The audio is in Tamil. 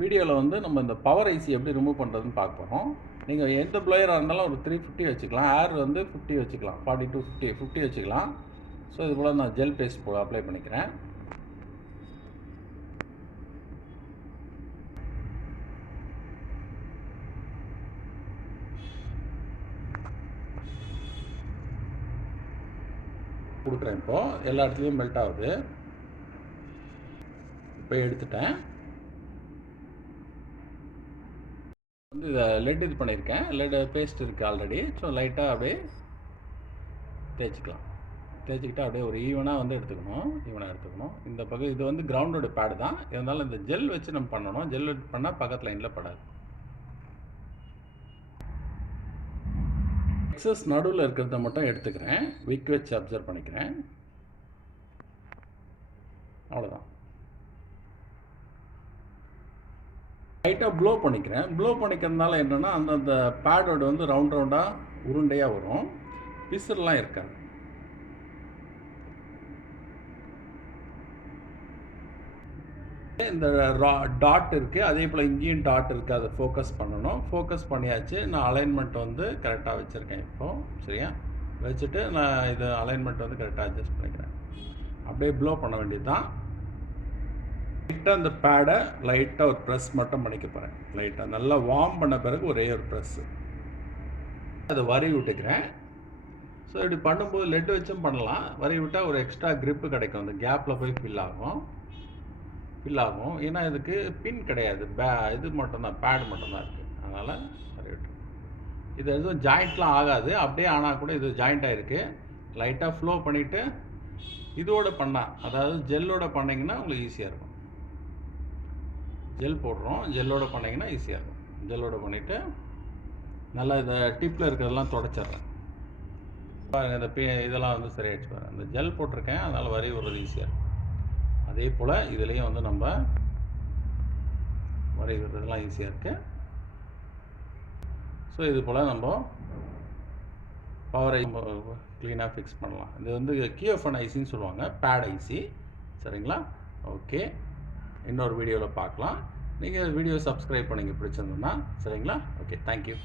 வீடியோவில் வந்து நம்ம இந்த பவர் ஐசி எப்படி ரிமூவ் பண்ணுறதுன்னு பார்க்க போகிறோம். நீங்கள் எந்த ப்ளோயராக இருந்தாலும் ஒரு 350 வச்சுக்கலாம். ஏர் வந்து 50 வச்சுக்கலாம். 40 to 50 வச்சுக்கலாம். ஸோ இது போல் நான் ஜெல் பேஸ்ட் அப்ளை பண்ணிக்கிறேன். கொடுக்குறேன். இப்போது எல்லா இடத்துலையும் மெல்ட் ஆகுது. இப்போ எடுத்துட்டேன். வந்து இதை லெட் இது பண்ணியிருக்கேன். லெட் பேஸ்ட் இருக்குது ஆல்ரெடி. ஸோ லைட்டாக அப்படியே தேய்ச்சிக்கலாம். தேய்ச்சிக்கிட்டு அப்படியே ஒரு ஈவனாக வந்து எடுத்துக்கணும். இந்த பக்கம் இது வந்து கிரவுண்டோட பேடு தான். இருந்தாலும் இந்த ஜெல் வச்சு நம்ம பண்ணணும். ஜெல் பண்ணால் பக்கத்தில் லைனில் படாது. எக்ஸஸ் நடுவில் இருக்கிறத மட்டும் எடுத்துக்கிறேன். விக் வச்சு அப்சர்வ் பண்ணிக்கிறேன். அவ்வளோதான். லைட்டாக ப்ளோ பண்ணிக்கிறேன். ப்ளோ பண்ணிக்கிறதுனால என்னென்னா அந்த பேடோட வந்து ரவுண்டாக உருண்டையாக வரும். பிசர்லாம் இருக்காது. இந்த டாட் இருக்குது, அதே போல் இங்கேயும் டாட் இருக்குது. அதை ஃபோக்கஸ் பண்ணணும். ஃபோக்கஸ் பண்ணியாச்சு. நான் அலைன்மெண்ட் வந்து கரெக்டாக வச்சுருக்கேன். இப்போது சரியா வச்சுட்டு நான் இது அலைன்மெண்ட் வந்து கரெக்டாக அட்ஜஸ்ட் பண்ணிக்கிறேன். அப்படியே ப்ளோ பண்ண வேண்டியது தான். லைட்டாக அந்த பேடை லைட்டாக ஒரு ப்ரெஸ் மட்டும் பண்ணிக்க போகிறேன். லைட்டாக நல்லா வார்ம் பண்ண பிறகு ஒரே ஒரு ப்ரெஸ்ஸு அதை வரி விட்டுக்கிறேன். ஸோ இப்படி பண்ணும்போது லெட் வச்சும் பண்ணலாம். வரி விட்டால் ஒரு எக்ஸ்ட்ரா க்ரிப்பு கிடைக்கும். அந்த கேப்பில் போய் ஃபில் ஆகும். ஏன்னா இதுக்கு பின் கிடையாது. இது மட்டும்தான், பேடு மட்டும்தான் இருக்குது. அதனால் வரி விட்டு இது எதுவும் ஜாயிண்ட்லாம் ஆகாது. அப்படியே ஆனால் கூட இது ஜாயிண்ட் ஆகிருக்கு. லைட்டாக ஃப்ளோ பண்ணிவிட்டு இதோடு பண்ணால், அதாவது ஜெல்லோடு பண்ணிங்கன்னா உங்களுக்கு ஈஸியாக இருக்கும். ஜெல் போடுறோம். ஜெல்லோடு பண்ணிங்கன்னா ஈஸியாக இருக்கும். ஜெல்லோடு பண்ணிவிட்டு நல்லா இந்த டிப்பில் இருக்கிறதெல்லாம் தொடச்சிட்றேன். பாருங்கள், இந்த இதெல்லாம் வந்து சரியாயிடுச்சு பாருங்கள். அந்த ஜெல் போட்டிருக்கேன், அதனால் வரி விடுறது ஈஸியாக இருக்கும். அதே போல் இதுலேயும் வந்து நம்ம வரி விடுறதுலாம் ஈஸியாக இருக்குது. ஸோ இது போல் நம்ம பவரை க்ளீனாக ஃபிக்ஸ் பண்ணலாம். இது வந்து கியோஃபன் ஐசின்னு சொல்லுவாங்க, பேட் ஐசி. சரிங்களா? ஓகே, இன்னொரு வீடியோவில் பார்க்கலாம். நீங்கள் வீடியோ சப்ஸ்கிரைப் பண்ணிங்க பிடிச்சிருந்தோன்னா. சரிங்களா? Okay, thank you.